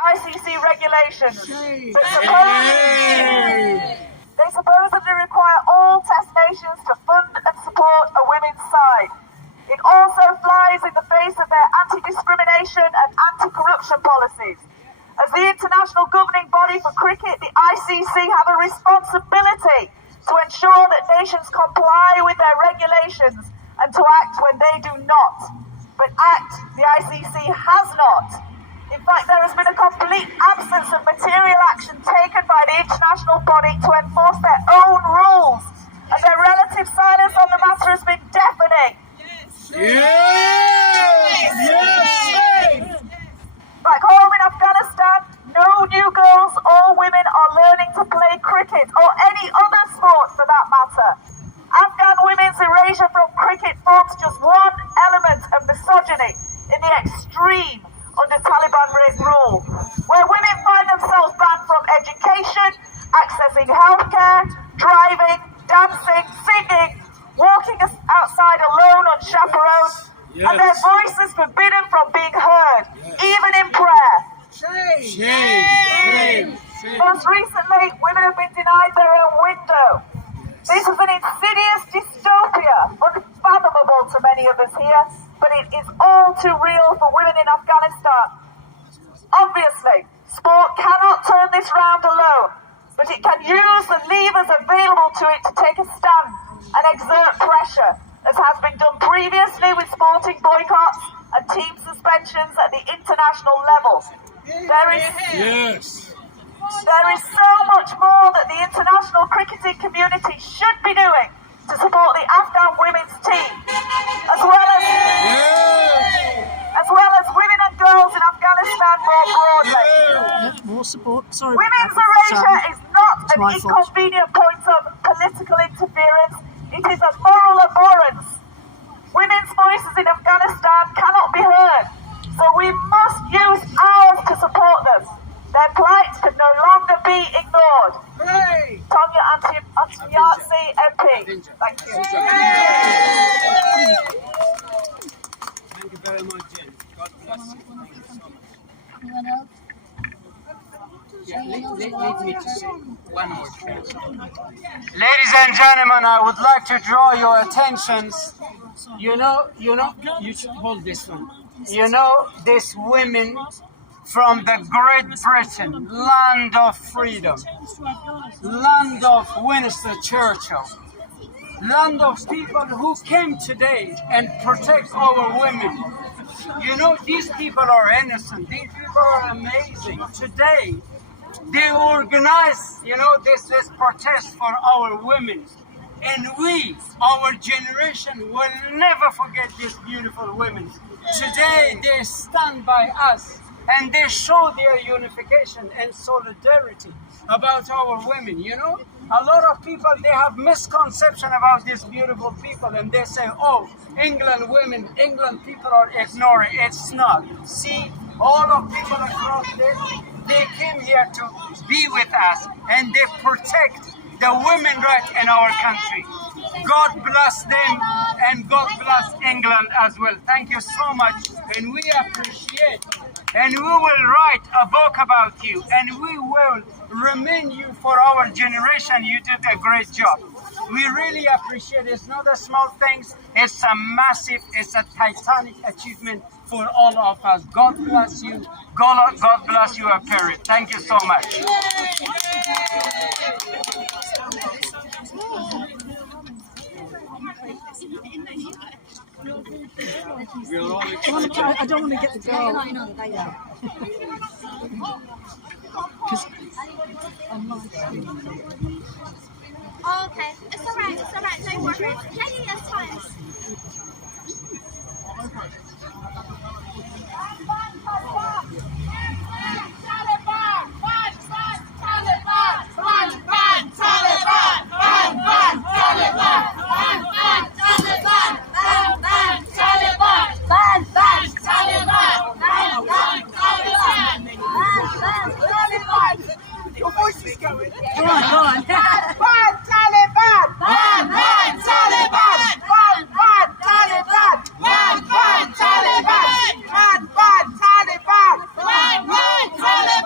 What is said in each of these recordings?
ICC regulations that supposedly require all test nations to fund and support a women's side. It also flies in the face of their anti-discrimination and anti-corruption policies. As the international governing body for cricket, the ICC have a responsibility to ensure that nations comply with their regulations and to act when they do not. But the ICC has not. In fact, there has been a complete absence of material action taken by the international body to enforce their own rules, and their relative silence on the matter has been deafening. Back home in Afghanistan, no new girls or women are learning to play cricket or any other sport for that matter. Afghan women's erasure from cricket forms just one element of misogyny in the extreme under Taliban rule, where women find themselves banned from education, accessing healthcare, driving, dancing, singing, walking outside alone unchaperoned, and their voices forbidden from being heard, even in prayer. Shame. Most recently, women have been denied their own window. This is an insidious dystopia, unfathomable to many of us here, but it is all too real for women in Afghanistan. Obviously, sport cannot turn this round alone, but it can use the levers available to it to take a stand and exert pressure, as has been done previously with sporting boycotts and team suspensions at the international level. There is so much more that the international cricketing community should be doing to support the Afghan women's team, as well as women and girls in Afghanistan more broadly. More support. Sorry. Women's erasure is not an inconvenient point of political interference. It is a moral abhorrence. Women's voices in Afghanistan cannot be heard, so we must use ours to support them. Their plight can no longer be ignored. Tonya Antiyatsi, MP. Thank you. Thank you very much, Jen. God bless you. Thank you so much. Anyone else? Let me just say one more thing. Ladies and gentlemen, I would like to draw your attentions. You should hold this one. These women from the Great Britain, land of freedom, land of Winston Churchill, land of people who came today and protect our women. These people are innocent. These people are amazing. Today, they organize, this protest for our women. And we, our generation, will never forget these beautiful women. Today, they stand by us and they show their unification and solidarity about our women. A lot of people, they have misconception about these beautiful people, and they say, oh, England people are ignoring. It's not. See, all of people across this, they came here to be with us, and they protect the women right in our country. God bless them, and God bless England as well. Thank you so much, and we appreciate, and we will write a book about you, and we will remain you for our generation. You did a great job. We really appreciate it. It's not a small thing. It's a massive, it's a titanic achievement for all of us. God bless you. God bless you, period. Thank you so much. I don't want to get the girl. Oh, okay. It's alright, no worries. Yeah, it's fine. Your voice is going. Go on. Ban Taliban! Ban Taliban! Ban Taliban! Ban Taliban! Ban Taliban! Ban Taliban!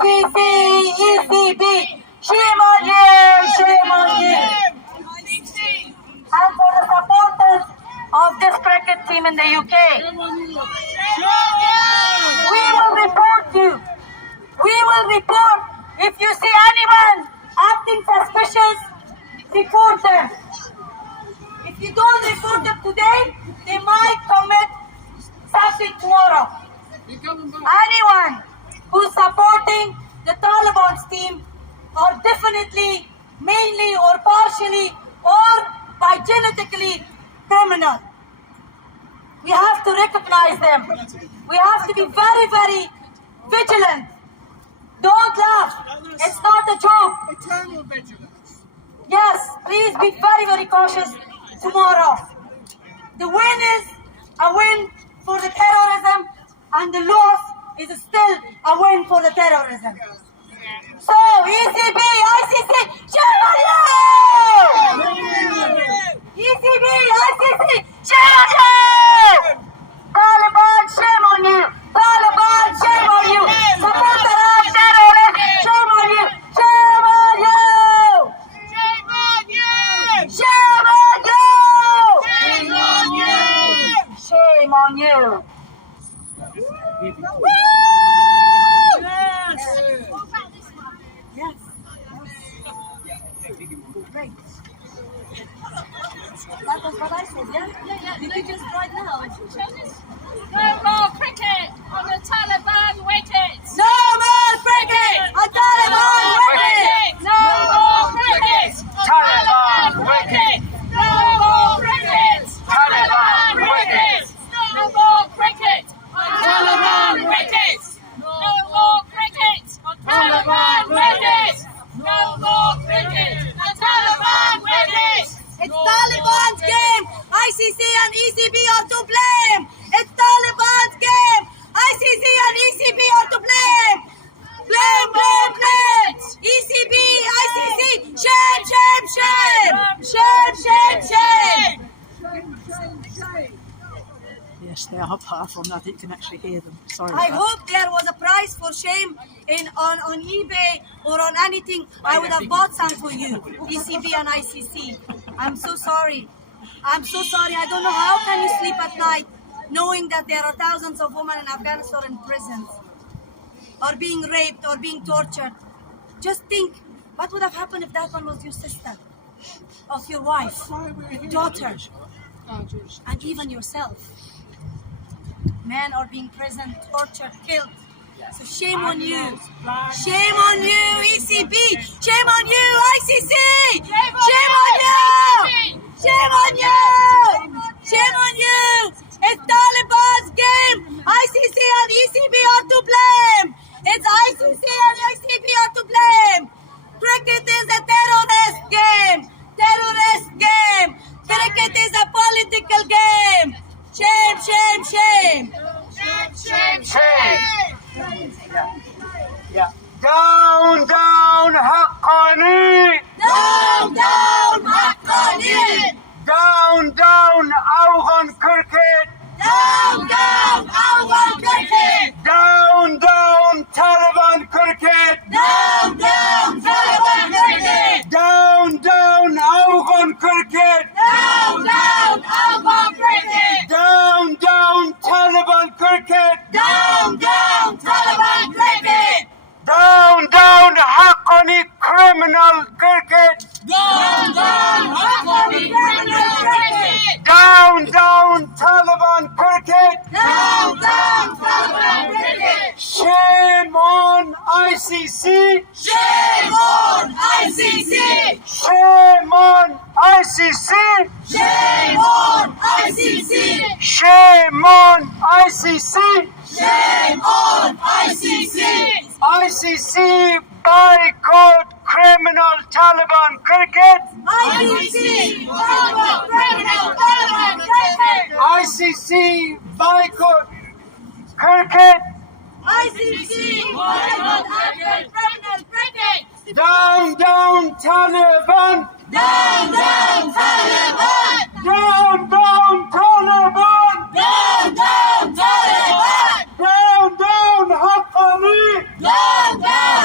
ICC, ECB, shame on you, shame on you. And for the supporters of this cricket team in the UK, we will report you. We will report if you see anyone acting suspicious, report them. If you don't report them today, they might commit something tomorrow. Anyone who's supporting the Taliban's team are definitely, mainly or partially or by genetically criminal. We have to recognize them. We have to be very, very vigilant. Don't laugh. It's not a joke. Eternal vigilance. Yes, please be very, very cautious tomorrow. The win is a win for the terrorism, and the loss is still a win for the terrorism. So, ECB, ICC, shame on you! ECB, ICC, shame on you! Taliban, shame on you! Taliban, shame on you! Supporter of terrorists, shame on you! Shame on you! Shame on you! Shame on you! Shame on you! Shame on you! Yes. Great. That was what I said, yeah? Did you just write now? No more cricket on the Taliban wickets. No more cricket! A Taliban wicket! No more cricket. Taliban wicket! No more cricket. Taliban wicket! No more cricket. Taliban wicket. No more cricket. Taliban wicket. No more cricket. Taliban wicket. It's Taliban's game! ICC and ECB are to blame! It's Taliban's game! ICC and ECB are to blame! Blame, blame, blame! ECB, ICC, shame, shame, shame! Shame, shame, shame! Yes, they are powerful now that you can actually hear them. Sorry I about that. hope there was a prize for shame on eBay or on anything. I would have bought some for you, ECB and ICC. I'm so sorry. I'm so sorry. I don't know how can you sleep at night knowing that there are thousands of women in Afghanistan in prisons or being raped or being tortured. Just think, what would have happened if that one was your sister, of your wife, daughter, and even yourself? Men are being imprisoned, tortured, killed. So shame on you. Shame on you, ECB. Shame on you, ICC. Shame on you. Shame on you. Shame on you. It's Taliban's game. ICC and ECB are to blame. It's ICC and ECB are to blame. Cricket is a terrorist game. Terrorist game. Cricket is a political game. Shame, shame, shame. Shame, shame, shame! Yeah. Down, down, Haqqani! Down, down, Afghani! Down, down, Afghan cricket! Down, down, Afghan cricket! Down, down, Taliban cricket! Down, down, Taliban cricket! Down, down, Afghan cricket! Down, down, Afghan cricket! Down, down, Taliban cricket! Down, down, Taliban cricket! Down, down, Haqqani criminal cricket! Down, down, Afghani criminal cricket! Down, down, Taliban cricket! Down, down, Taliban cricket! Shame on ICC! Shame on ICC! Shame on ICC! Shame on ICC! Shame on ICC! Shame on ICC! ICC boycott criminal Taliban cricket! ICC! Boycott criminal Taliban cricket! ICC boycott cricket! ICC! Boycott criminal cricket! Down, down, Taliban! Down, down, Taliban! Down, down, Taliban! Down, down, Taliban! Down, down, Haqqani! Down, down,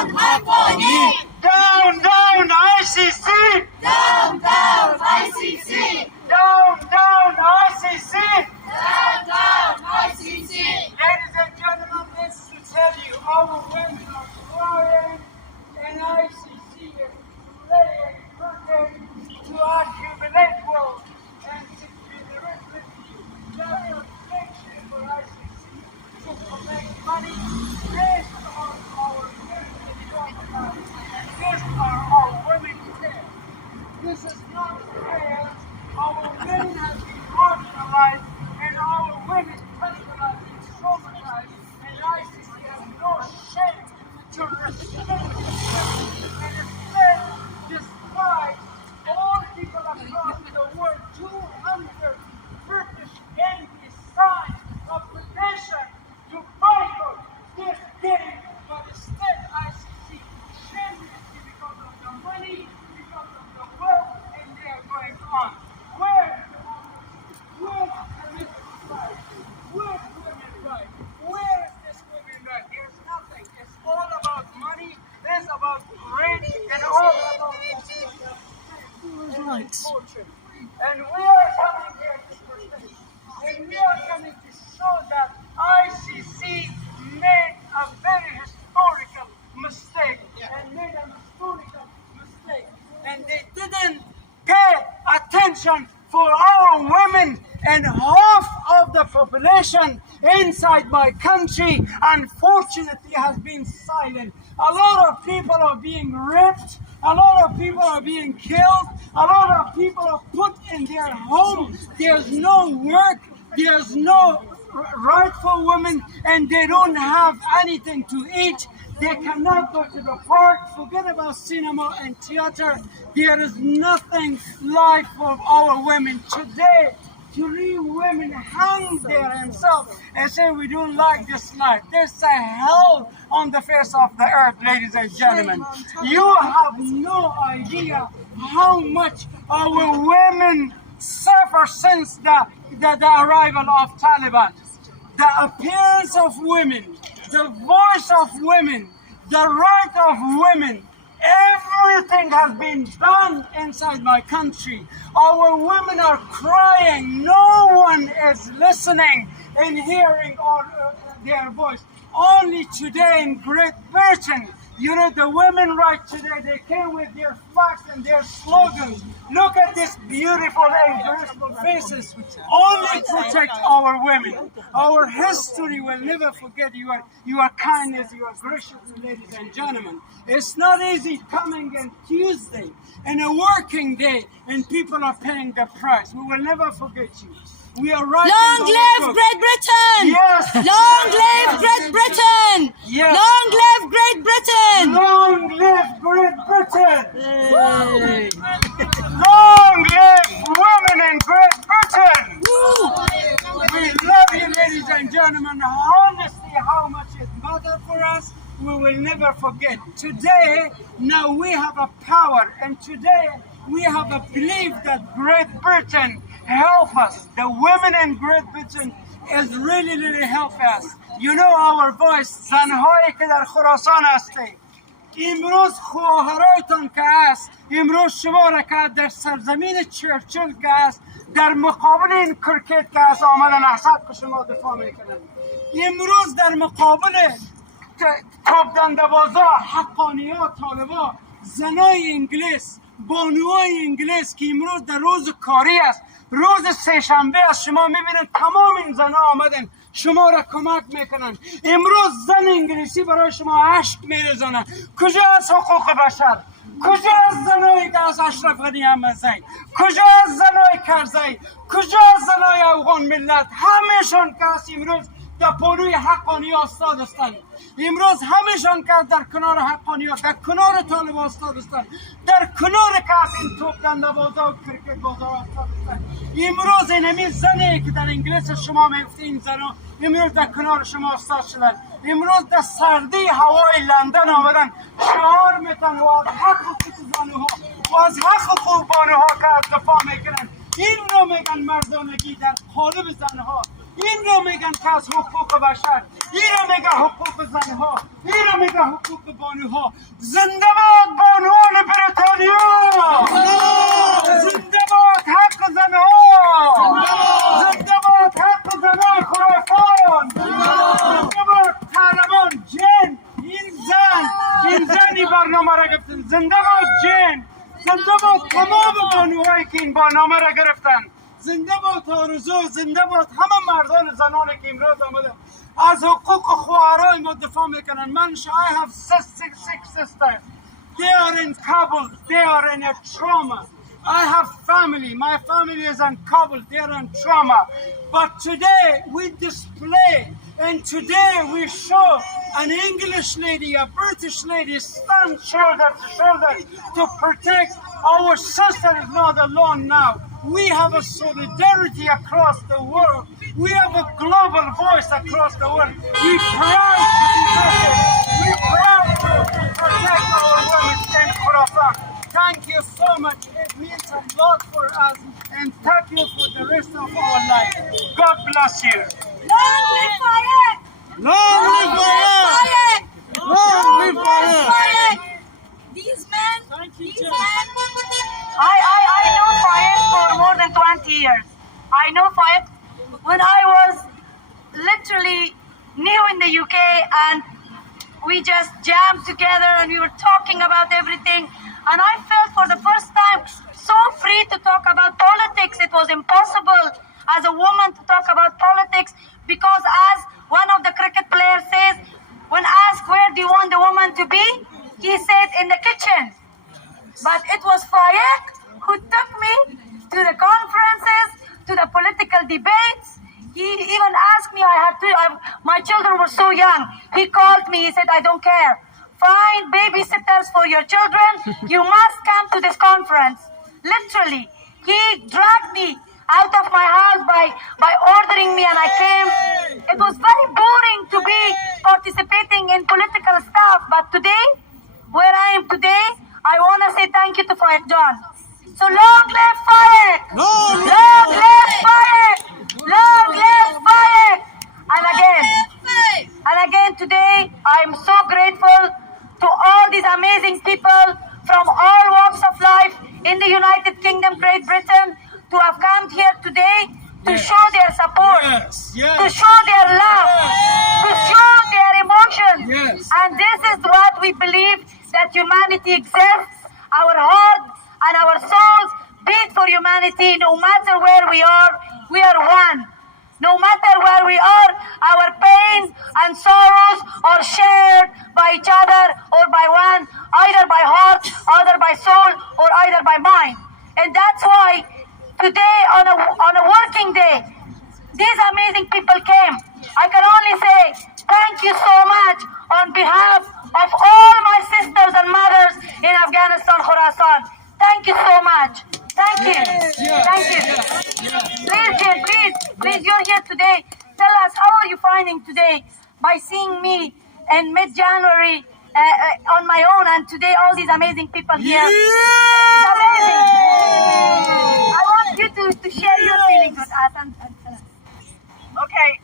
this about rape and all about Right. torture. And we are coming here to protect. And we are coming to show that ICC made a very historical mistake and made an historical mistake. And they didn't pay attention for our women, and half of the population inside my country unfortunately has been silent. A lot of people are being raped, a lot of people are being killed, a lot of people are put in their home. There's no work, there's no right for women, and they don't have anything to eat. They cannot go to the park. Forget about cinema and theater. There is nothing life for our women. Today, 3 women hung there themselves and say, we don't like this life. There's a hell on the face of the earth, ladies and gentlemen. You have no idea how much our women suffer since the arrival of Taliban. The appearance of women, the voice of women, the right of women, everything has been done inside my country. Our women are crying. No one is listening and hearing their voice. Only today in Great Britain, you know, the women right today, they came with their flags and their slogans. Look at these beautiful and graceful faces. Only protect our women. Our history will never forget your kindness, your graciousness, ladies and gentlemen. It's not easy coming on Tuesday and a working day and people are paying the price. We will never forget you. We are right. Long live Great Britain! Yes! Long live Great Britain! Yes! Long live Great Britain! Long live Great Britain! Long live women in Great Britain! We love you, ladies and gentlemen. Honestly, how much it matters for us, we will never forget. Today, now we have a power, and today we have a belief that Great Britain help us. The women in Great Britain is really help us. You know our voice. زنهایی که در خراسان هستید. امروز خواهرایتان که است، امروز شما را که در سرزمین چرچل که است، در مقابل این کرکت که است آمدن حسد که شما دفاع میکنند. امروز در مقابل توپدنده‌بازا، حقانی‌ها، طالبا، زنای انگلیس، بانوهای انگلیس که امروز در روز کاری است، روز سه‌شنبه است، شما میبینید تمام این زنها آمدن شما را کمک میکنن. امروز زن انگلیسی برای شما اشک میریزانه. کجا از حقوق بشر؟ کجا از زنایی که از اشرف غنی احمدزی؟ کجا از زنای کرزی؟ کجا از زنای افغان ملت؟ همهشان که از امروز در پلوی حقانی ها استاد هستند. امروز همهشان که در کنار حقانی ها، در کنار طالب ها استاد هستند، در کنار که از این توپدنده‌بازا و کرکت بازا استاد هستند. امروز این همین زنی که در انگلیس شما میفتی، این زنها امروز در کنار شما استاد شدن. امروز در سردی هوای لندن آمدن شعار میتن و از حق زنها و از حق قربانها که از دفاع میکنن. این رو میگن مردانگی در قالب زنها. این رو میگن که از حقوق بشر. این رو میگن حقوق زنها. این رو میگن حقوق بانوها. زنده باد بانوان بریتانیا! زنده باد حق زنها! زنده باد حق زنان خراسان! زنده باد طالبان جن! این زنی برنامه را گرفتن. زنده باد جن! زنده باد تمام بانوهایی که این برنامه را گرفتن. زنده باد آرزو، زنده باد همه مردان زنانی که امروز آمدن از حقوق خواهرای ما دفاع میکنن. I have six sisters. They are in Kabul. They are in a trauma. I have family. My family is in Kabul. They are in trauma. But today we display and today we show an English lady, a British lady stand shoulder to shoulder to protect our sister is not alone now. We have a solidarity across the world. We have a global voice across the world. We're proud to be British. We're proud to protect our women in Khorasan. Thank you so much. It means a lot for us, and thank you for the rest of our life. God bless you. Long live Fayed! Long live Fayed! These men, I know Fayed for more than 20 years. I know Fayed when I was literally new in the UK, and we just jammed together and we were talking about everything. And I felt for the first time so free to talk about politics. It was impossible as a woman to talk about politics because, as one of the cricket players says, when asked where do you want the woman to be, he said in the kitchen. But it was Fayed who took me to the conferences, to the political debates. He even asked me, my children were so young. He called me, he said, I don't care. Find babysitters for your children. You must come to this conference. Literally, he dragged me out of my house by ordering me, and I came. It was very boring to be participating in political stuff. But today, where I am today, I want to say thank you to Fayed John. So long live Fayed! Long live Fayed! Long live Fayed! And again today, I'm so grateful to all these amazing people from all walks of life in the United Kingdom, Great Britain, to have come here today to show their support, to show their love, to show their emotions. And this is what we believe, that humanity exists. Our hearts and our souls beat for humanity. No matter where we are one. No matter where we are, our pains and sorrows are shared by each other or by one, either by heart, either by soul, or either by mind. And that's why today, on a working day, these amazing people came. I can only say thank you so much on behalf of all my sisters and mothers in Afghanistan, Khorasan. Thank you so much. Thank you. Thank you. Please, Jane, please, you're here today. Tell us, how are you finding today by seeing me in mid-January on my own, and today all these amazing people here? It's amazing. I want you to share your feelings with us. Okay,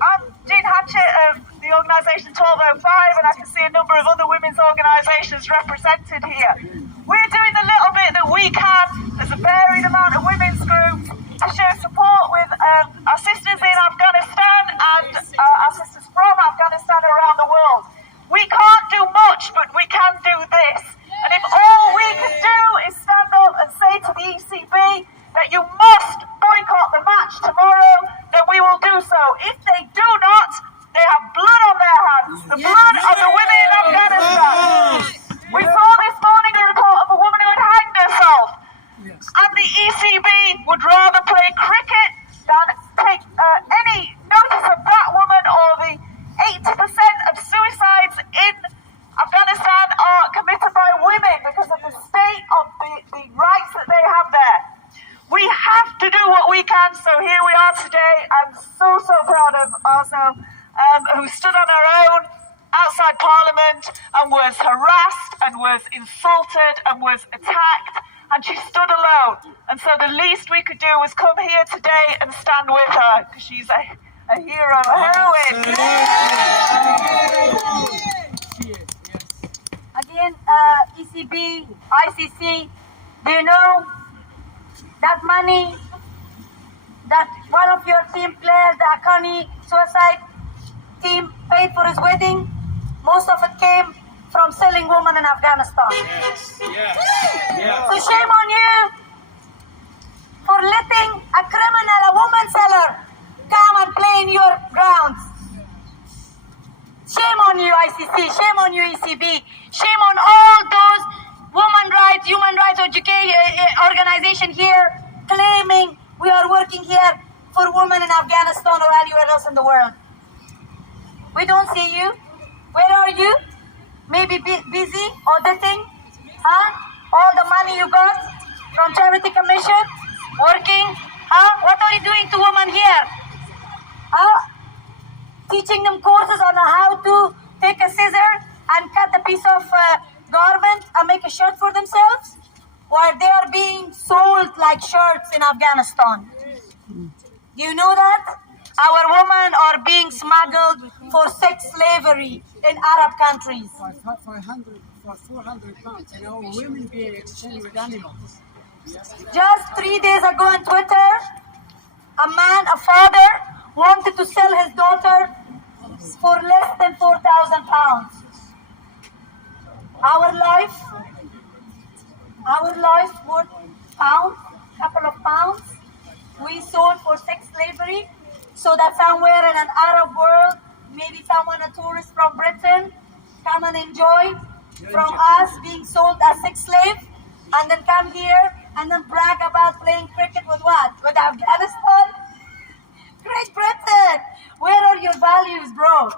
I'm Jean Hatchett of the organisation 1205, and I can see a number of other women's organisations represented here. We're doing the little bit that we can. There's a varied amount of women's groups to show support with our sisters in Afghanistan and our sisters from Afghanistan around the world. We can't do much, but we can do this. And if all we can do is stand up and say to the ECB that you must boycott the match tomorrow, then we will do so. If they do not, they have blood on their hands, the blood of the women in Afghanistan. We saw this morning a report of a woman who had hanged herself. And the ECB would rather play cricket than take any notice of that woman, or the 80% of suicides in Afghanistan are committed by women because of the state of the rights that they have there. We have to do what we can, so here we are today. I'm so proud of Arso, who stood on her own outside Parliament and was harassed and was insulted and was attacked, and she stood alone. And so the least we could do was come here today and stand with her, because she's a hero, a heroine. Again, ECB, ICC, do you know that money that one of your team players, the Afghani suicide team, paid for his wedding? Most of it came from selling women in Afghanistan. So shame on you for letting a criminal, a woman seller, come and play in your grounds. Shame on you, ICC. Shame on you, ECB. Shame on all those human rights organization here claiming we are working here for women in Afghanistan or anywhere else in the world. We don't see you. Where are you? Maybe busy auditing, all the money you got from Charity Commission, working, What are you doing to women here? Teaching them courses on how to take a scissor and cut a piece of garment and make a shirt for themselves, while they are being sold like shirts in Afghanistan. Do you know that? Our women are being smuggled for sex slavery in Arab countries. For 400 pounds, women being exchanged with animals. Yes. Just 3 days ago on Twitter, a father, wanted to sell his daughter for less than 4,000 pounds. Our life worth pounds, couple of pounds, we sold for sex slavery, so that somewhere in an Arab world, maybe someone, a tourist from Britain, come and enjoy from us being sold as sex slave, and then come here and then brag about playing cricket with what? With Afghanistan? Great Britain! Where are your values, bro?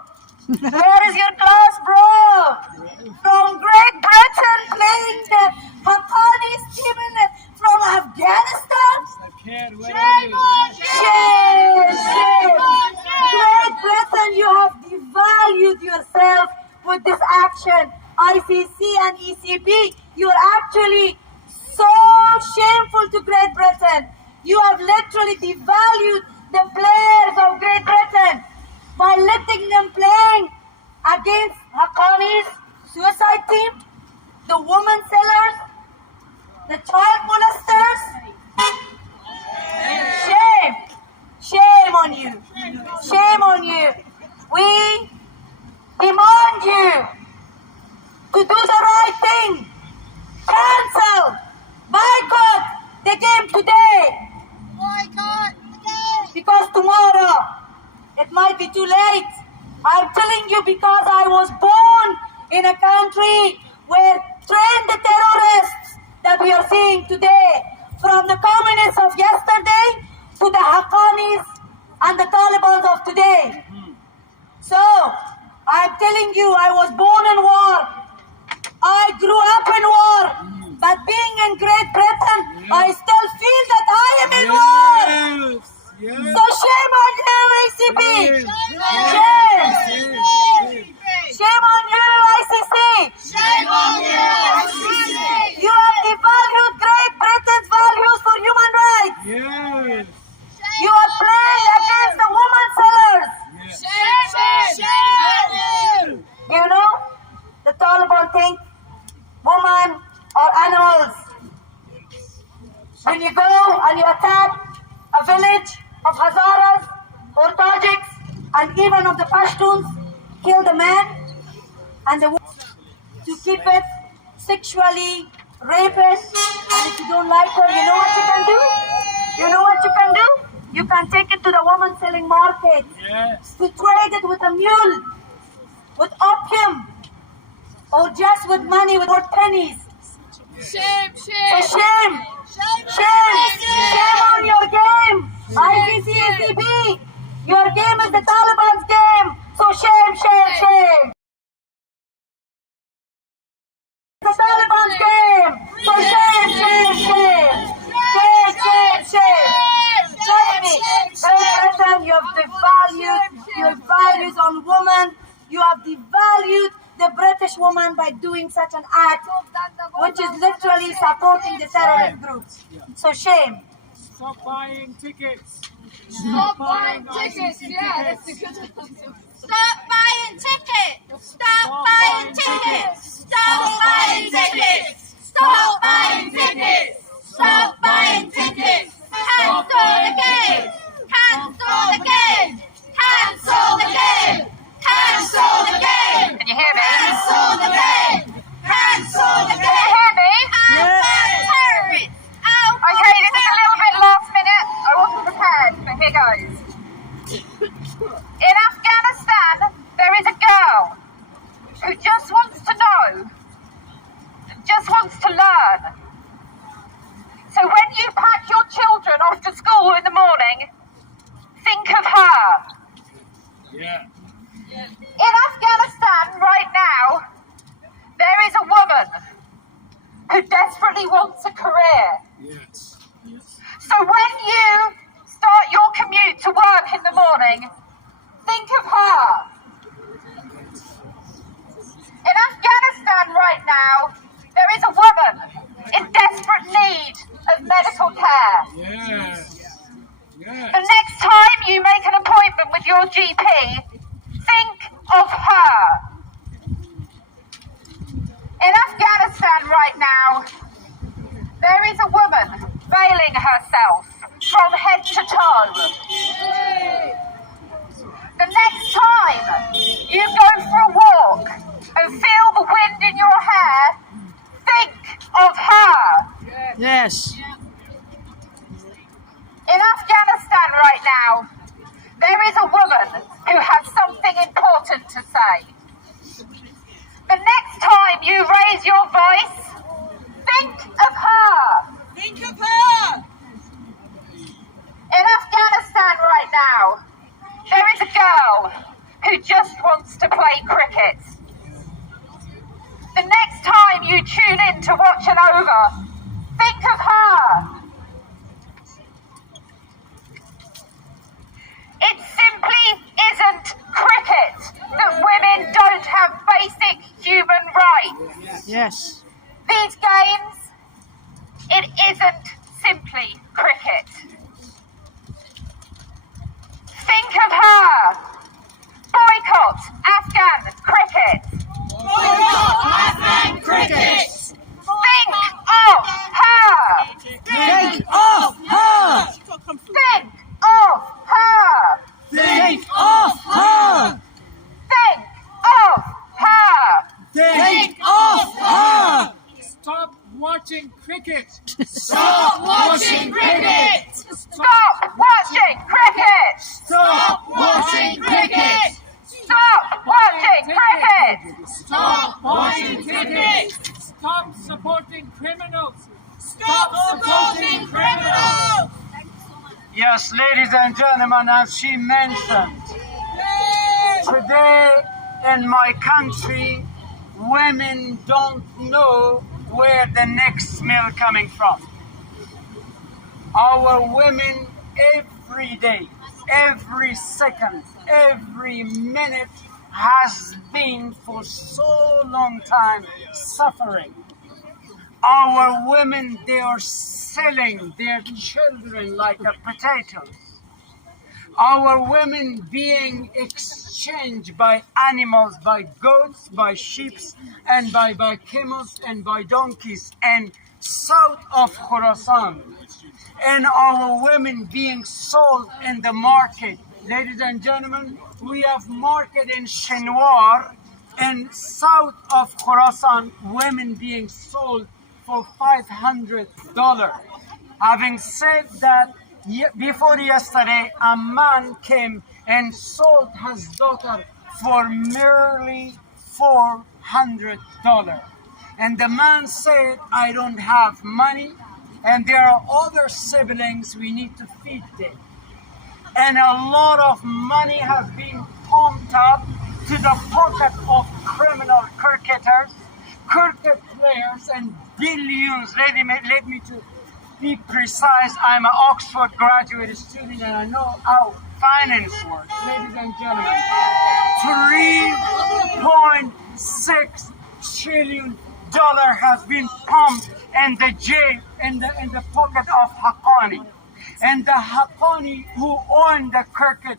Where is your class, bro? From Great Britain playing the Afghani team from Afghanistan? Shame! Great Britain, you have devalued yourself with this action. ICC and ECB, you are actually so shameful to Great Britain. You have literally devalued the players of Great Britain by letting them playing against Haqqani's suicide team, the woman sellers, the child molesters. Shame! Shame on you! Shame on you! We demand you to do the right thing. Cancel! Boycott the game today! Boycott the game! Because tomorrow it might be too late. I'm telling you because I was born in a country where trained the terrorists that we are seeing today, from the communists of yesterday to the Haqqanis and the Taliban of today. So, I'm telling you, I was born in war. I grew up in war. But being in Great Britain, I still feel that I am in war. So shame on you, ECB. Shame. Shame on you, ICC. Shame on you, ICC. You have devalued Great Britain's values for human rights. Yes. You are playing against the woman sellers. Shame. You know, the Taliban think women are animals. When you go and you attack a village of Hazaras or Tajiks and even of the Pashtuns, kill the man and the woman to keep it sexually rapist. And if you don't like her, you know what you can do? You know what you can do? You can take it to the woman selling market to trade it with a mule, with opium, or just with money, with pennies. Shame. So shame on your game. ICC, ECB, your game is the Taliban's game. So shame. The Taliban's game. So shame. Trust me, Great Britain, you have devalued your values on women. You have devalued the British woman by doing such an act, which is literally supporting the terrorist groups. So shame. Stop buying tickets. Stop buying tickets. Yeah, that's a good one. Stop buying tickets. Stop buying tickets. Stop buying tickets. Stop buying tickets. Stop buying tickets. Cancel the game. Cancel the game. Cancel the game. Cancel the game. Can you hear me? Cancel the game. Cancel the game. Can you hear me? Terrorists. Okay, this is a little bit last minute. I wasn't prepared, but here goes. In Afghanistan, there is a girl who just wants to know, just wants to learn. So when you pack your children off to school in the morning, think of her. Yeah. In Afghanistan right now, there is a woman who desperately wants a career. Yes. So when you start your commute to work in the morning, think of her. In Afghanistan right now, there is a woman in desperate need of medical care. Yes. The next time you make an appointment with your GP, think of her. In Afghanistan right now, there is a woman veiling herself from head to toe. The next time you go for a walk and feel the wind in your hair, think of her. Yes. In Afghanistan right now, there is a woman who has something important to say. The next time you raise your voice, think of her. Think of her. In Afghanistan right now, there is a girl who just wants to play cricket. The next time you tune in to watch an over, think of her. It simply isn't cricket that women don't have basic human rights. Yes. These games, it isn't simply cricket. Think of her. Boycott Afghan cricket. Boycott Afghan cricket. Think of her. Think of her. Think of her. Think of her. Think of her. Think of her. Stop watching cricket. Stop watching cricket. Stop watching cricket. Stop watching cricket. Stop watching cricket. Stop watching cricket. Stop supporting criminals. Stop supporting criminals. Yes, ladies and gentlemen, as she mentioned, today in my country, women don't know where the next meal coming from. Our women every day, every second, every minute has been for so long time suffering. Our women, they are selling their children like a potatoes. Our women being exchanged by animals, by goats, by sheep, and by camels and by donkeys, and south of Khorasan. And our women being sold in the market. Ladies and gentlemen, we have market in Shinwar, and south of Khorasan, women being sold for $500. Having said that, before yesterday, a man came and sold his daughter for merely $400. And the man said, I don't have money, and there are other siblings, we need to feed them. And a lot of money has been pumped up to the pocket of criminal cricketers, cricket players, and billions. Let me to be precise. I'm an Oxford graduate student, and I know how finance works. Ladies and gentlemen, $3.6 trillion has been pumped in the jail, in the pocket of Haqqani. And the Haqqani who own the cricket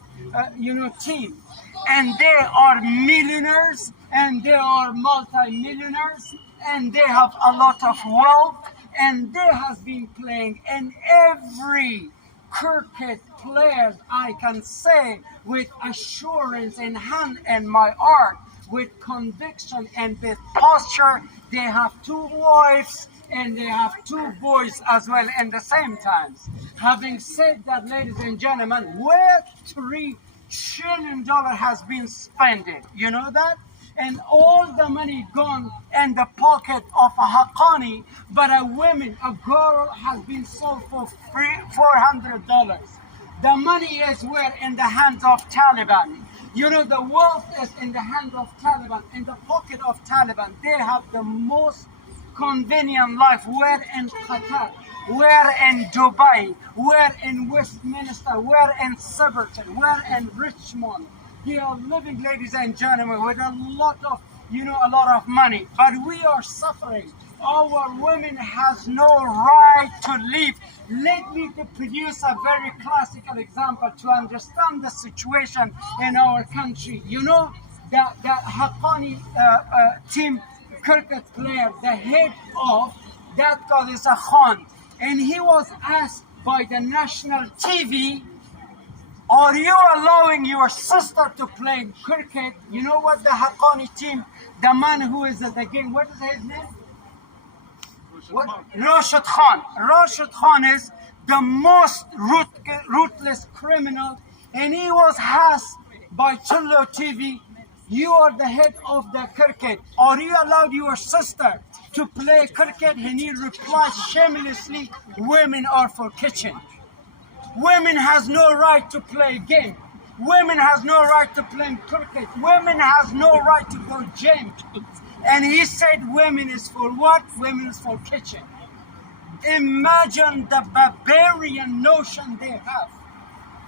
team, and they are millionaires, and they are multi-millionaires, and they have a lot of wealth, and they have been playing. And every cricket player, I can say with assurance in hand and my heart, with conviction and with posture, they have 2 wives and they have 2 boys as well in the same times. Having said that, ladies and gentlemen, where $3 trillion has been spent, you know that? And all the money gone in the pocket of a Haqqani, but a girl has been sold for $400. The money is where? In the hands of Taliban. You know, the wealth is in the hands of Taliban, in the pocket of Taliban. They have the most convenient life. Where in Qatar, where in Dubai, where in Westminster, where in Silverton, where in Richmond. They are living, ladies and gentlemen, with a lot of a lot of money, but we are suffering. Our women has no right to live. Let me produce a very classical example to understand the situation in our country. The Afghani team cricket player, the head of that god is a Khan, and he was asked by the national TV, are you allowing your sister to play cricket? You know what the Haqqani team, the man who is at the game, what is his name? Rashid Khan. Rashid Khan is the most ruthless criminal, and he was asked by Chullo TV, you are the head of the cricket. Are you allowed your sister to play cricket? And he replied shamelessly, women are for kitchen. Women has no right to play game. Women has no right to play cricket. Women has no right to go gym. And he said women is for what? Women is for kitchen. Imagine the barbarian notion they have.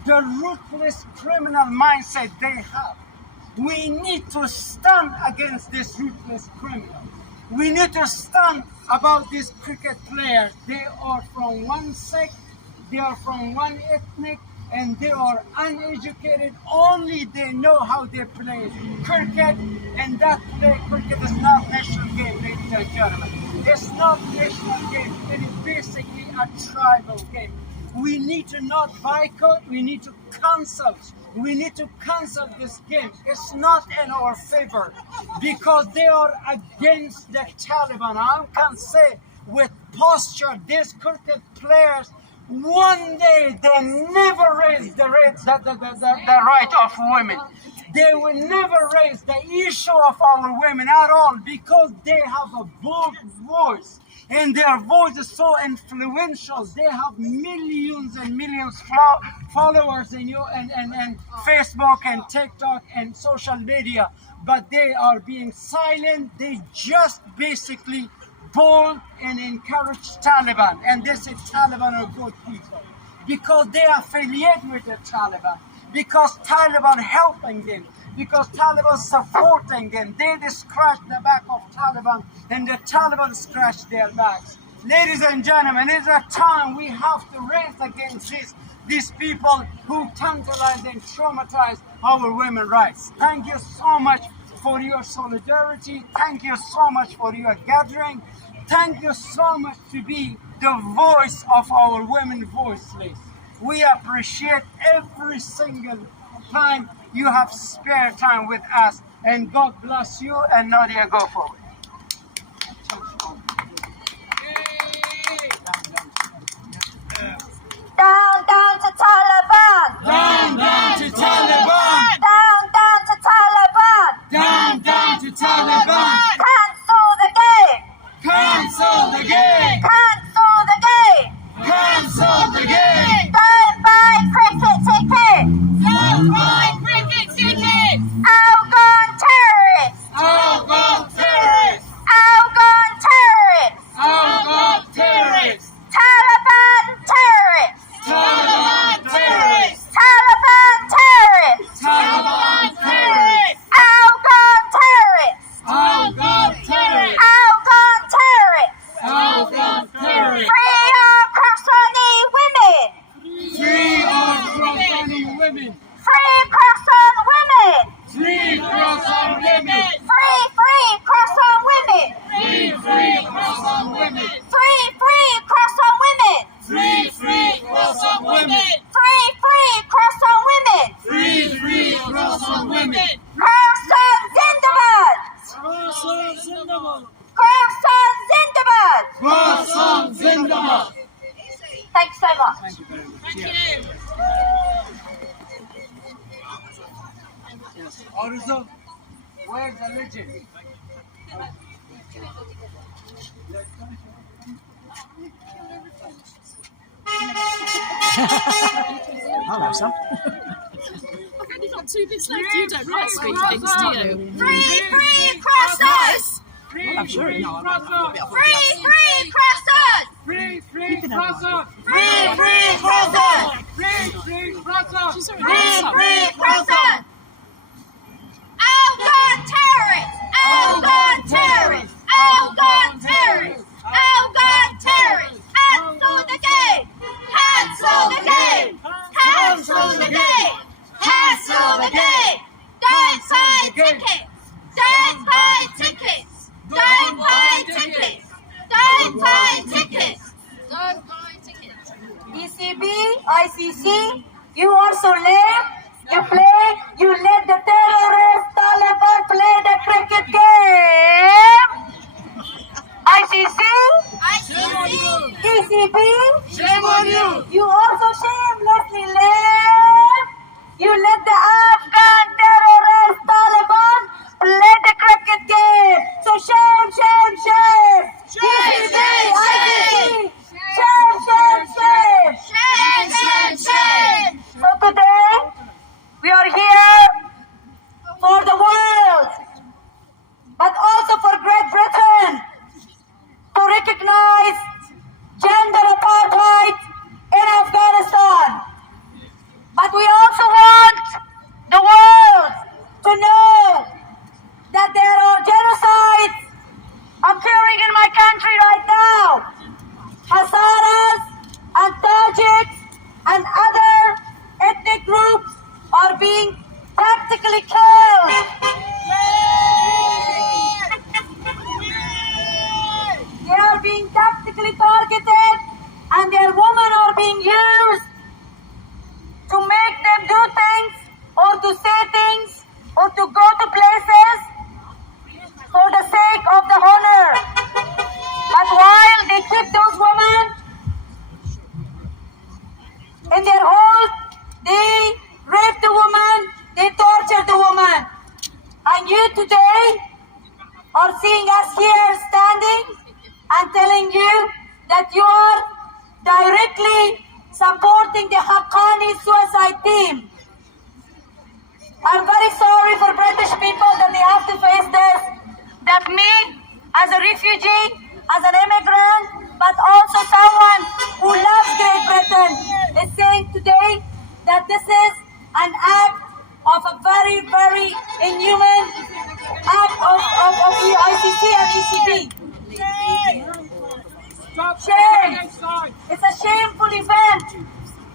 The ruthless criminal mindset they have. We need to stand against this ruthless criminal. We need to stand about these cricket players. They are from one sect, they are from one ethnic, and they are uneducated. Only they know how they play cricket, and that play cricket is not national game, ladies and gentlemen. It's not national game. It is basically a tribal game. We need to not boycott. We need to cancel. We need to cancel this game. It's not in our favor because they are against the Taliban. I can say with posture, these cricket players, one day they never raise the right of women. They will never raise the issue of our women at all because they have a bold voice. And their voice is so influential. They have millions and millions followers in and Facebook and TikTok and social media. But they are being silent. They just basically bold and encourage Taliban. And they say Taliban are good people. Because they are affiliated with the Taliban. Because Taliban helping them. Because Taliban supporting them. They scratch the back of Taliban and the Taliban scratch their backs. Ladies and gentlemen, it's a time we have to raise against these people who tantalize and traumatize our women's rights. Thank you so much for your solidarity. Thank you so much for your gathering. Thank you so much to be the voice of our women voiceless. We appreciate every single time you have spare time with us, and God bless you. And Nadia, go forward. Down, down to Taliban! Down, down to Taliban! Down, down to Taliban! Down, down to Taliban! Cancel the game! Cancel the game! Cancel the game! Cancel the game! Don't buy cricket tickets! Don't buy cricket tickets! Afghan terrorists! Afghan terrorists! Afghan terrorists! Afghan terrorists! Taliban terrorists! Taliban terrorists! Taliban terrorists! Taliban terrorists! Afghan terrorists! Afghan terrorists! Afghan terrorists! Afghan terrorists! Free our Pakistani women! Free our Afghani women! Free Pakistan women! Free Khorasan women! Free Pakistan women! Free Khorasan women! Free Pakistan women! Free Khorasan women! Free Pakistan women! Free Khorasan women! Pakistan Zindabad! Pakistan Zindabad! Khorasan Zindabad! Thanks so much. Thank you very much. Thank Yes. you. Yes. Arso, where's the legend? Hello, son. I've only got 2 bits left. You don't like sweet things, do you? Free crossers! I'm sure you know. I'm a bit off Free crossers! Free You can have Khorasan! Free crossers! Free Khorasan! She's already Free crossers! Afghan terrorists! ICC, you are so lame. You let the terrorist Taliban play the cricket game. ICC, ECB, Shame on you! you also shamelessly lame. You let the Afghan terrorist Taliban play the cricket game. So shame, shame, shame. ECB, ICC, shame, shame, shame. Shame, shame, shame! So today, we are here for the world, but also for Great Britain, to recognize gender apartheid in Afghanistan. But we also want the world to know that there are genocides occurring in my country right now. Hazaras and Tajiks and other ethnic groups are being tactically killed. They are being tactically targeted and their women are being used to make them do things or to say things or to go to places for the sake of the honor. But while they keep those women in their homes, they rape the woman, they torture the woman. And you today are seeing us here standing and telling you that you are directly supporting the Afghani suicide team. I'm very sorry for British people that they have to face this. That me, as a refugee, as an immigrant, but also someone who loves Great Britain, is saying today that this is an act of a very, very inhuman act of the ICC and ECB. Shame. It's a shameful event.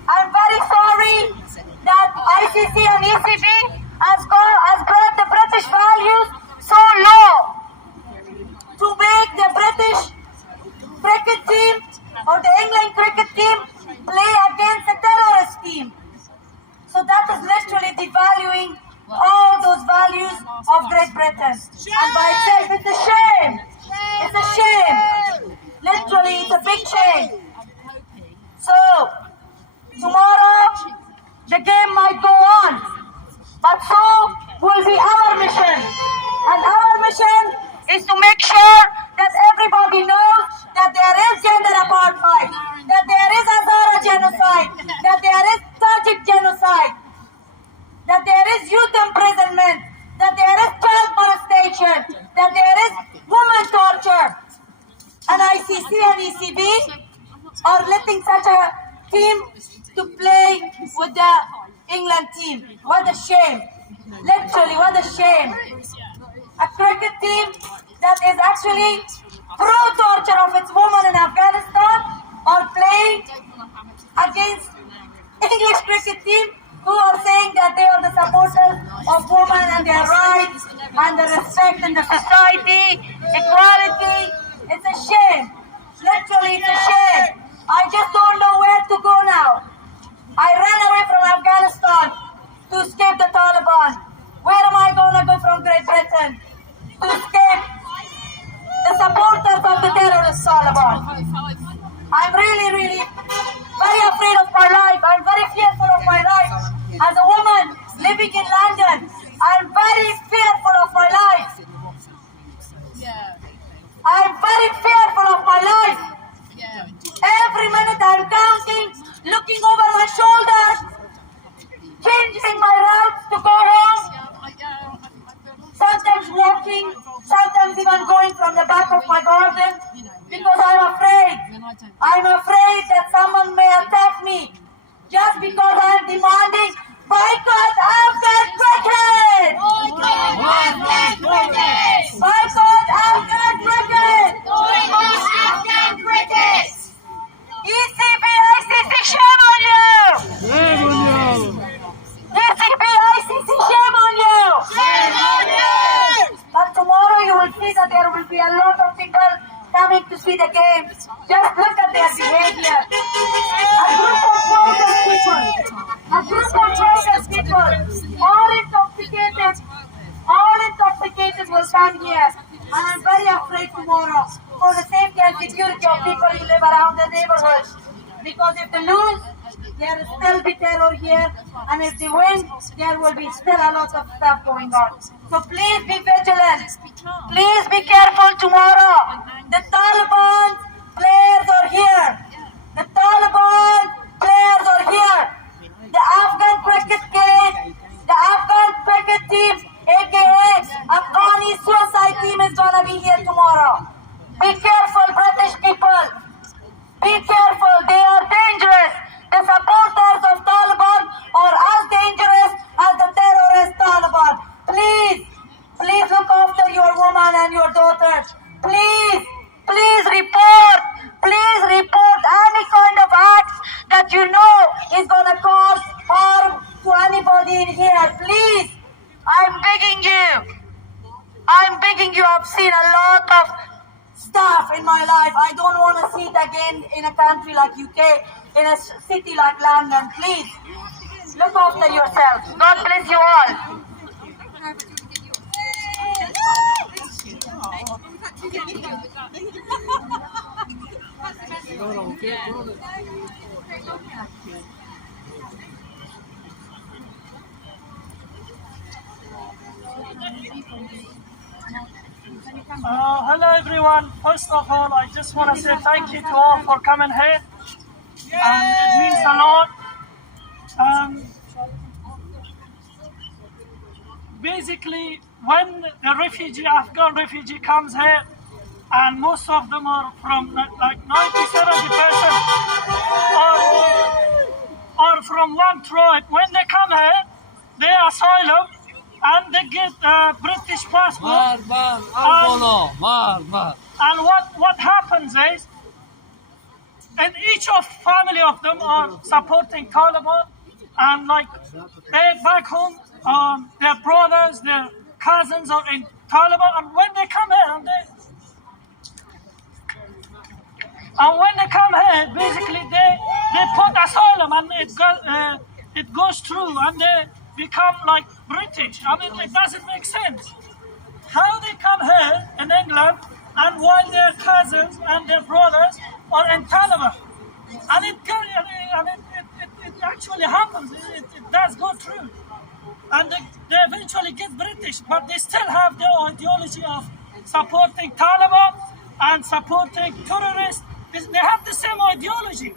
I'm very sorry that ICC and ECB has brought the British values so low to make the British cricket team or the England cricket team play against a terrorist team. So that is literally devaluing all those values of Great Britain. And by itself, it's a shame. It's a shame. Literally, it's a big shame. So, tomorrow, the game might go on. But so will be our mission. And our mission is to make sure that everybody knows that there is gender apartheid, that there is Hazara genocide, that there is Tajik genocide, that there is youth imprisonment, that there is child molestation, that there is woman torture. And ICC and ECB are letting such a team to play with the England team. What a shame. Literally, what a shame. A cricket team that is actually pro-torture of its women in Afghanistan are playing against English cricket team who are saying that they are the supporters of women and their rights and the respect in the society, equality. It's a shame. Literally, it's a shame. I just don't know where to go now. I ran away from Afghanistan to escape the Taliban. Where am I going to go from Great Britain to escape the supporters of the terrorist Taliban? I'm really, really very afraid of my life. I'm very fearful of my life. As a woman living in London, I'm very fearful of my life. I'm very fearful of my life. Every minute I'm counting, looking over my shoulder, changing my routes to go home. Sometimes walking, sometimes even going from the back of my garden because I'm afraid. I'm afraid that someone may attack me just because I'm demanding boycott Afghan cricket! Boycott Afghan cricket! Boycott Afghan cricket! ECB, ICC, shame on you! ECB, ICC, shame on you! Shame on you! But tomorrow you will see that there will be a lot of people coming to see the game. Just look at their behavior. A group of bogus people, all intoxicated will stand here. And I'm very afraid tomorrow for the safety and security of people who live around the neighborhood. Because if they lose, there will still be terror here, and if they win, there will be still a lot of stuff going on. So please be vigilant. Please be careful tomorrow. The Taliban players are here. The Taliban players are here. The Afghan cricket team, aka Afghani suicide team, is gonna be here tomorrow. Be careful, British people. Be careful. They are dangerous. The supporters of Taliban are as dangerous as the terrorist Taliban. Please look after your women and your daughters. Please report any kind of acts that you know is going to cause harm to anybody in here. Please, I'm begging you. I've seen a lot of stuff in my life. I don't want to see it again in a country like UK, in a city like London. Please, look after yourselves. God bless you all. Hello everyone. First of all, I just want to say thank you to all for coming here. It means a lot. Basically, when the Afghan refugee comes here, and most of them are from like 90-70% are from one tribe. When they come here, they asylum and they get a British passport. And what happens is, and each of family of them are supporting Taliban, and like they back home, their brothers, their cousins are in Taliban, and when they come here, basically they put asylum, and it goes through, and they become like British. I mean, it doesn't make sense. How they come here in England, and while their cousins and their brothers are in Taliban, and it actually happens. It does go through, and they eventually get British, but they still have their ideology of supporting Taliban and supporting terrorists. They have the same ideology.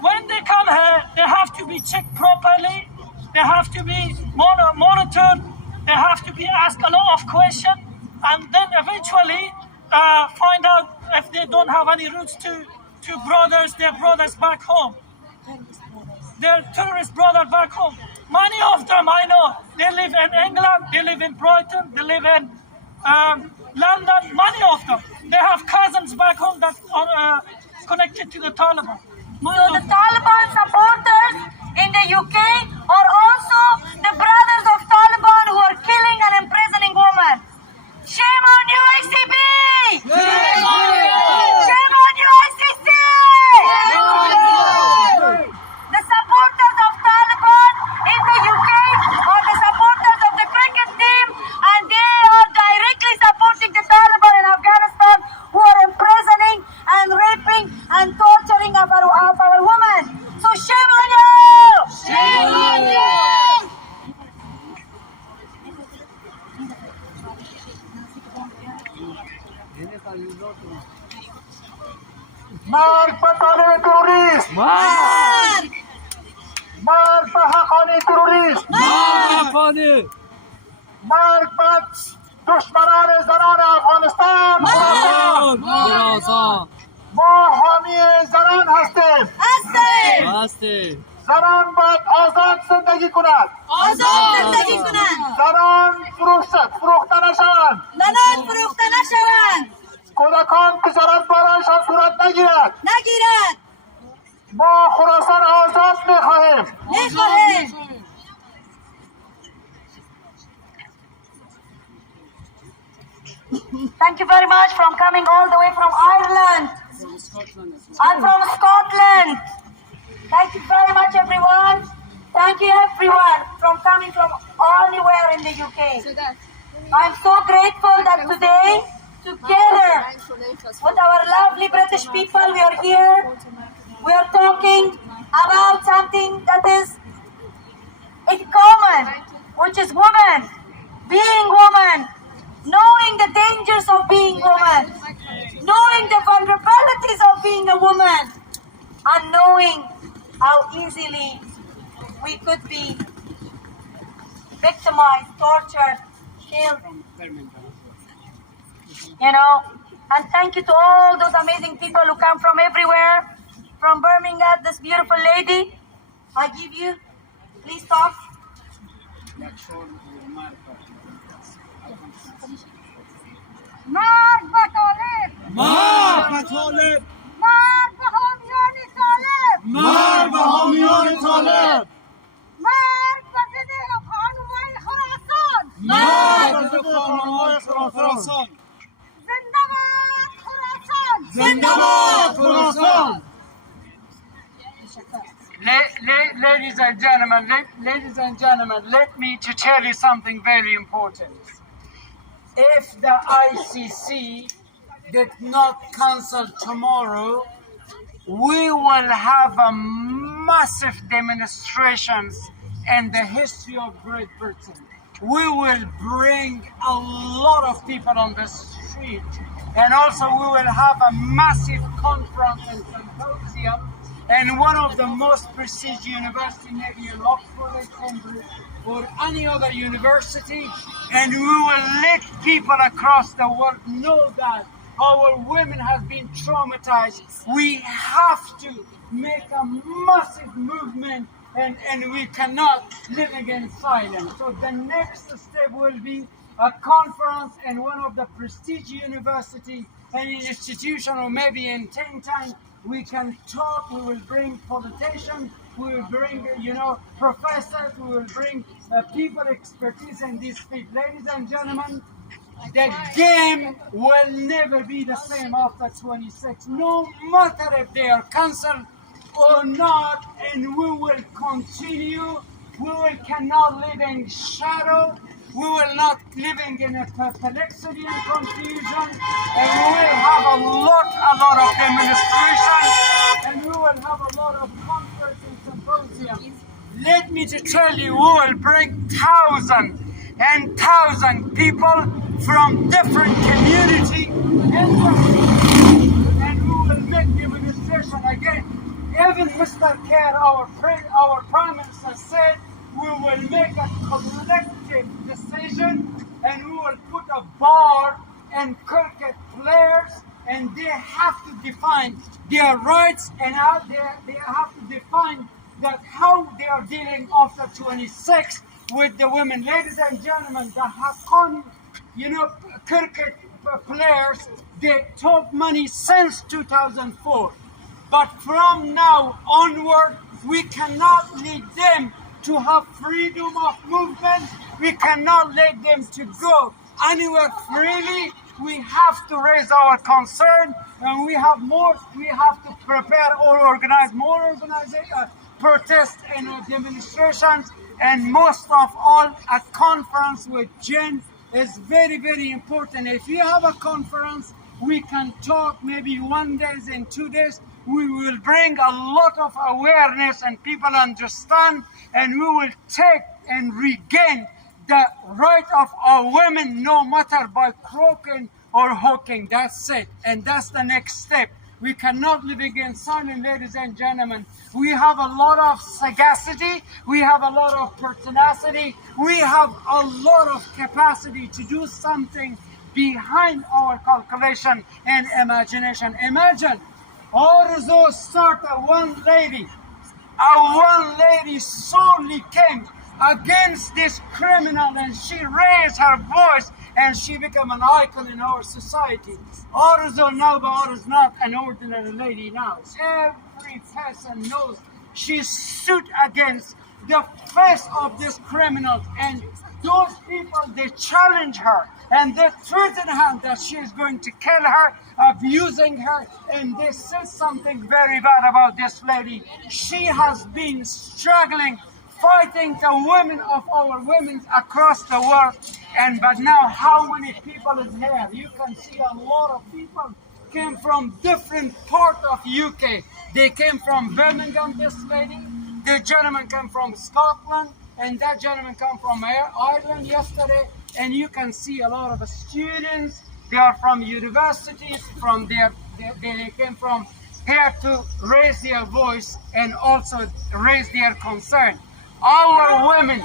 When they come here, they have to be checked properly. They have to be monitored. They have to be asked a lot of questions, and then eventually find out if they don't have any roots to their brothers back home. Their terrorist brother back home. Many of them, I know, they live in England, they live in Brighton, they live in London. Many of them, they have cousins back home that are connected to the Taliban. So the Taliban supporters in the UK are also the brothers of Taliban who are killing and imprisoning women. Shame on you, ECB! Shame on you, ICC! The supporters of Taliban in the UK are the supporters of the cricket team, and they are directly supporting the Taliban in Afghanistan, who are imprisoning and raping and torturing of our women. So shame on you! Shame on you! مرگ به طالب تروریست، مرگ به حقانی تروریست، مرگ به دشمنان زنان افغانستان. ما حامی زنان هستیم. زنان باید آزاد زندگی کنند. زنان فروخته نشوند. کودکان تجارت برایشان صورت نگیرد. ما خراسان آزاد میخواهیم. Thank you very much for coming all the way from Ireland. I'm from Scotland. Thank you very much, everyone. Thank you, everyone, from coming from anywhere in the UK. I'm so grateful that today, together with our lovely British people, we are here. We are talking about something that is in common, which is women, being women, knowing the dangers of being woman, knowing the vulnerabilities of being a woman, and knowing how easily we could be victimized, tortured, killed. You know, and thank you to all those amazing people who come from everywhere, from Birmingham, this beautiful lady. I give you, please talk. مرد و طالب، مرد و طالب، مرد و حامیان طالب، مرد و حامیان طالب، مرد و ضد خانم‌های خراسان، مرد و ضد خانم‌های خراسان، زنده باد خراسان، زنده باد خراسان. Ladies and gentlemen, let me to tell you something very important. If the ICC did not cancel tomorrow, we will have a massive demonstrations in the history of Great Britain. We will bring a lot of people on the street, and also we will have a massive conference and symposium in one of the most prestigious universities, maybe in Oxford or Cambridge or any other university, and we will let people across the world know that our women have been traumatized. We have to make a massive movement, and we cannot live in silence. So the next step will be a conference in one of the prestigious universities, any institution, or maybe in think tank. We can talk, we will bring politicians, we will bring, professors, we will bring people expertise in this field. Ladies and gentlemen, the game will never be the same after 26, no matter if they are cancelled or not, and we will continue. We cannot live in shadow. We will not living in a perplexity and confusion, and we will have a lot of demonstrations, and we will have a lot of conferences and symposiums. Let me to tell you, we will bring thousands and thousands people from different communities, and we will make demonstration again. Even Mr. Kerr, our Prime Minister, said we will make a collective decision, and we will put a bar and cricket players, and they have to define their rights, and how they have to define that how they are dealing after 26 with the women. Ladies and gentlemen, the Afghani, cricket players, they took money since 2004. But from now onward, we cannot lead them to have freedom of movement. We cannot let them to go anywhere freely. We have to raise our concern, and we have to prepare or organize more protests and demonstrations, and most of all, a conference with Jen is very, very important. If you have a conference, we can talk maybe 1 day and 2 days. We will bring a lot of awareness, and people understand, and we will take and regain the right of our women, no matter by croaking or hawking. That's it, and that's the next step. We cannot live in silence, ladies and gentlemen. We have a lot of sagacity, we have a lot of pertinacity, we have a lot of capacity to do something behind our calculation and imagination. Imagine, Arso started one lady solely came against this criminal, and she raised her voice, and she became an icon in our society. Arso now, but is not an ordinary lady now. Every person knows she stood against the face of this criminal, and those people, they challenge her. and they threaten her that she is going to kill her, abusing her, and they said something very bad about this lady. She has been struggling, fighting the women of our women across the world, but now how many people is here? You can see a lot of people came from different parts of UK. They came from Birmingham, this lady. The gentleman came from Scotland, and that gentleman came from Ireland yesterday. And you can see a lot of students. They are from universities, they came from here to raise their voice and also raise their concern. Our women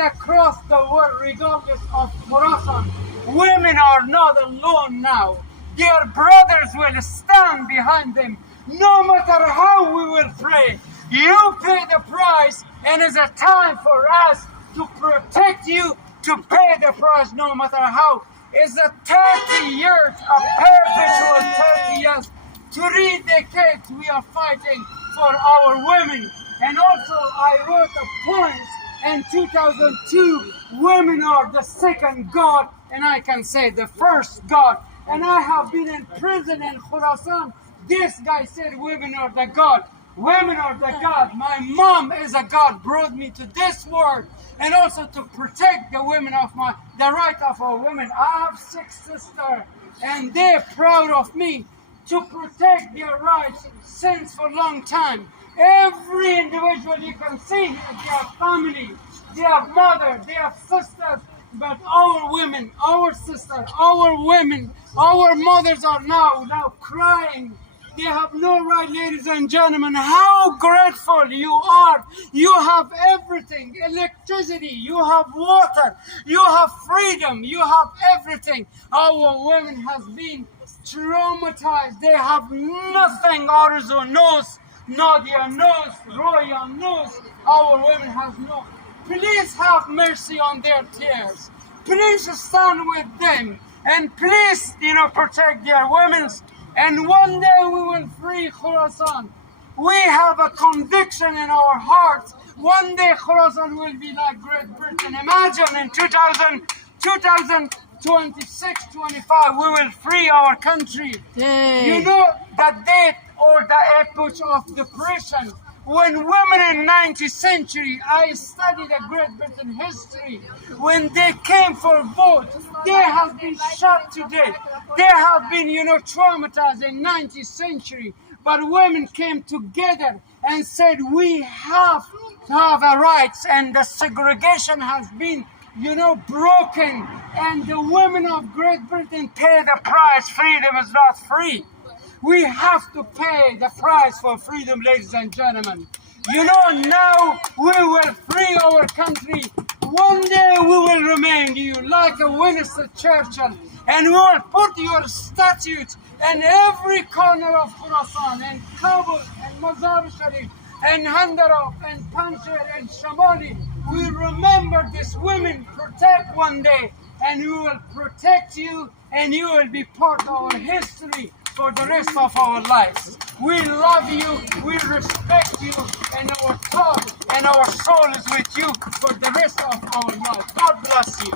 across the world, regardless of Khorasan, women are not alone now. Their brothers will stand behind them. No matter how we will pray, you pay the price, and it's a time for us to protect you, to pay the price no matter how. It's a 30 years, a perpetual 30 years. 3 decades we are fighting for our women. And also I wrote a point in 2002, women are the second God, and I can say the first God. And I have been in prison in Khorasan. This guy said women are the God. Women are the God. My mom is a God, brought me to this world, and also to protect the women of the right of our women. I have 6 sisters, and they're proud of me to protect their rights since for a long time. Every individual you can see here, they have family, they have mother, they have sisters, but our women, our sisters, our women, our mothers are now crying. They have no right, ladies and gentlemen. How grateful you are. You have everything, electricity, you have water, you have freedom, you have everything. Our women has been traumatized. They have nothing. Arso knows, Nadia knows, Roya knows. Our women has no. Please have mercy on their tears. Please stand with them, and please, protect their women's. And one day we will free Khorasan. We have a conviction in our hearts. One day Khorasan will be like Great Britain. Imagine in 2026, 25, we will free our country. Yay. You know the date or the epoch of depression. When women in 19th century, I studied the Great Britain history. When they came for vote, they have been shot to death. They have been, traumatized in 19th century. But women came together and said, we have to have our rights, and the segregation has been, broken. And the women of Great Britain pay the price. Freedom is not free. We have to pay the price for freedom, ladies and gentlemen. Now we will free our country. One day we will remain you like a Winston Churchill, and we will put your statues in every corner of Khorasan, and Kabul, and Mazar Sharif, and Handarab, and Panjshir, and Shamali. We remember these women protect one day, and we will protect you, and you will be part of our history for the rest of our lives. We love you, we respect you, and our thought and our soul is with you for the rest of our life. God bless you.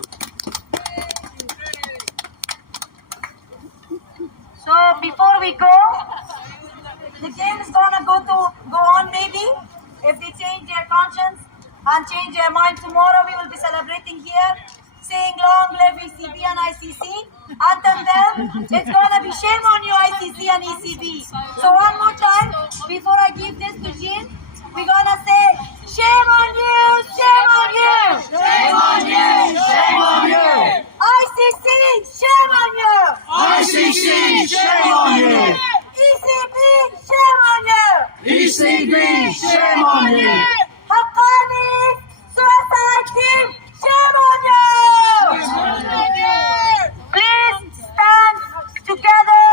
So before we go, the game is gonna go on maybe. If they change their conscience and change their mind tomorrow, we will be celebrating here, saying long live ECB and ICC. Until then, it's gonna be shame on you, ICC and ECB. So one more time, before I give this to Jean, we're gonna say, shame on you, shame on you. Shame on you, shame on you. ICC, shame on you. ICC, shame on you. ECB, shame on you. ECB, shame on you. Afghani suicide team, shame on you. Please stand together.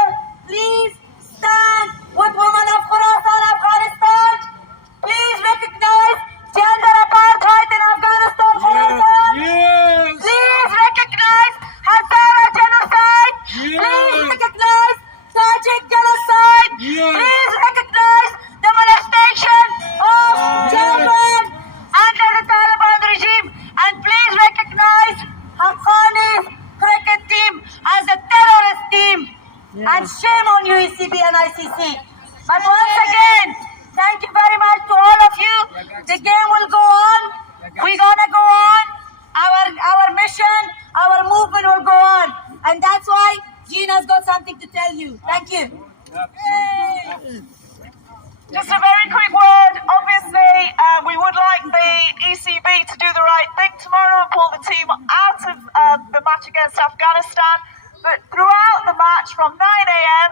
Please stand with women of Khorasan, Afghanistan. Please recognize gender apartheid in Afghanistan, Khorasan. Yes. Please recognize Hazara genocide. Yes. Please recognize Tajik genocide. Yes. Please recognize the molestation of ECB and ICC. But once again, thank you very much to all of you. The game will go on. We're gonna go on. Our mission, our movement will go on. And that's why Gina's got something to tell you. Thank you. Just a very quick word. Obviously, we would like the ECB to do the right thing tomorrow and pull the team out of the match against Afghanistan. But throughout the match from 9 a.m.,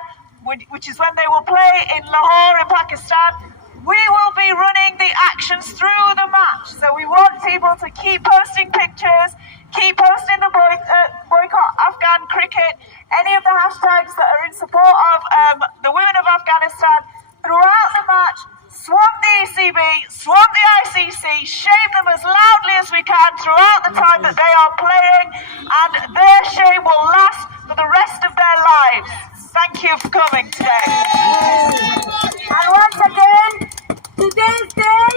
which is when they will play in Lahore in Pakistan, we will be running the actions through the match. So we want people to keep posting pictures, keep posting the boycott Afghan cricket, any of the hashtags that are in support of the women of Afghanistan throughout the match. Swamp the ECB, swamp the ICC, shame them as loudly as we can throughout the time that they are playing, and their shame will last for the rest of their lives. Thank you for coming today. And once again, today's day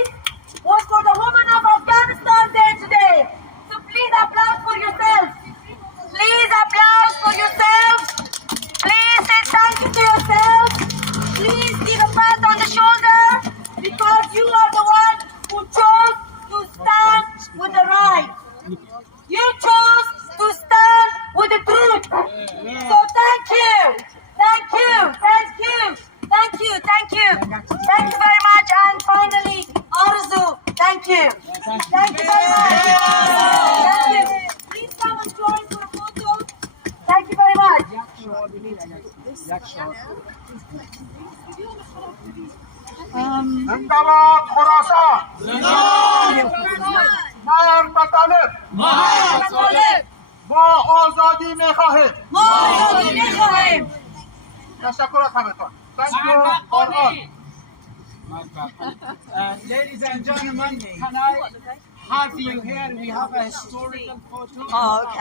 was for the women of Afghanistan Day today. So please applaud for yourselves. Please applaud for yourselves. Please say thank you to yourselves. Please give a pat on the shoulder, because you are the one who chose to stand with the right. You chose to stand with the truth. So thank you. Thank you. Thank you. Thank you. Thank you. Thank you very much. And finally, Arso, thank you. Thank you very much. Thank you. Please come and join for a photo. Thank you very much. زندباد خراسان من مطالب با آزادی میخواهیم تشکر از همتون. Thank you for all. Ladies and gentlemen, can I have you here? We have a historical photo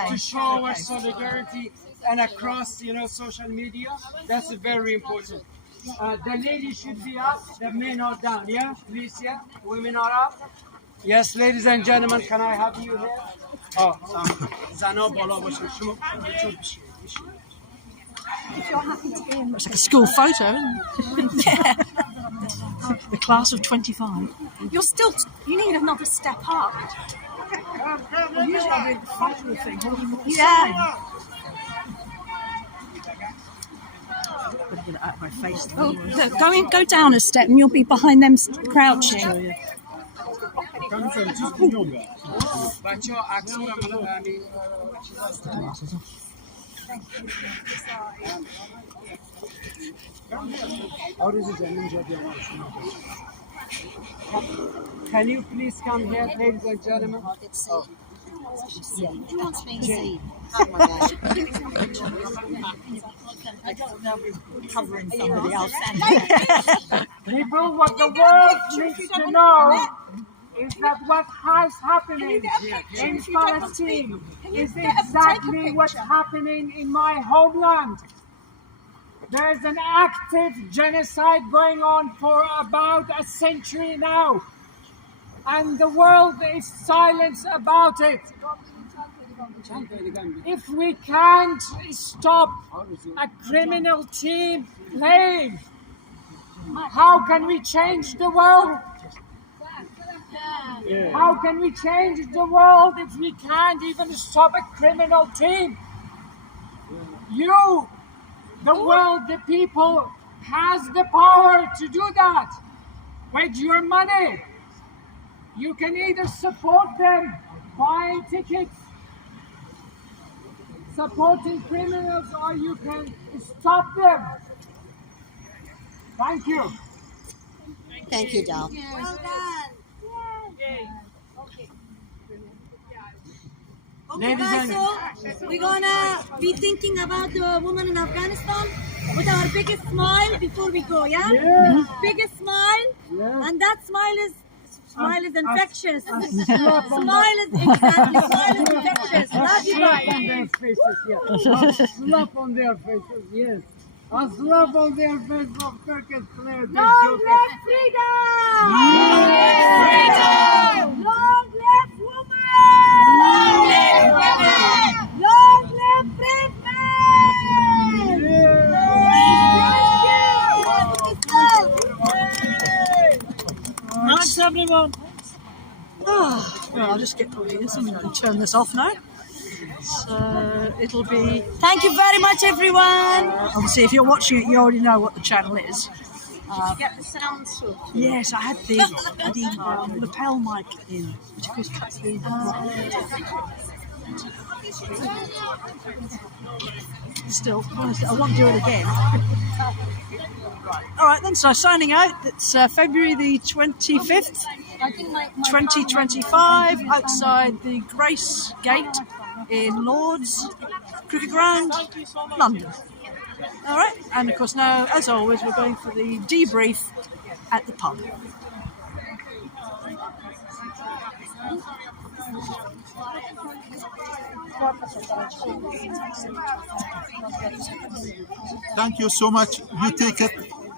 to show our solidarity and across, social media. That's very important. The ladies should be up, the men are down. Yeah, please. Yeah, women are up. Yes, ladies and gentlemen, can I have you here? If you're happy to be in, it's like a school photo, isn't it? Yeah. The class of 25. You need another step up. Usually I do the photo thing. Yeah. Get it out of my face. Oh, look, go down a step and you'll be behind them crouching. Can you please come here, ladies and gentlemen? Who wants me to see? I don't know if we're covering somebody else. People, what the world needs to know is that what has happening in Palestine is exactly what's happening in my homeland. There's an active genocide going on for about a century now, and the world is silent about it. If we can't stop a criminal team playing, how can we change the world? How can we change the world if we can't even stop a criminal team? You, the world, the people, has the power to do that with your money. You can either support them, buying tickets, supporting criminals, or you can stop them. Thank you. Thank you, Dal. Well done. Okay, guys, so we're gonna be thinking about the women in Afghanistan with our biggest smile before we go, yeah? Biggest smile, and that smile is infectious. Smile is infectious. Love you guys. Slap on their faces, yes. A slap on their face of Turkish players. Long live freedom! Long live freedom! Long live women! Long live women! Long live brave men! Thank you! everyone. Well, I'll just get over here. So I'm going to turn this off now. So it'll be. Thank you very much, everyone. Obviously, if you're watching it, you already know what the channel is. Did you get the sound stuff? Yes, I had the lapel mic in, which of course cuts the. Still, I won't do it again. All right then. So signing out. It's February the 25th, 2025, outside the Grace Gate in Lord's Cricket Ground, London. All right, and of course now, as always, we're going for the debrief at the pub. Thank you so much. You take it.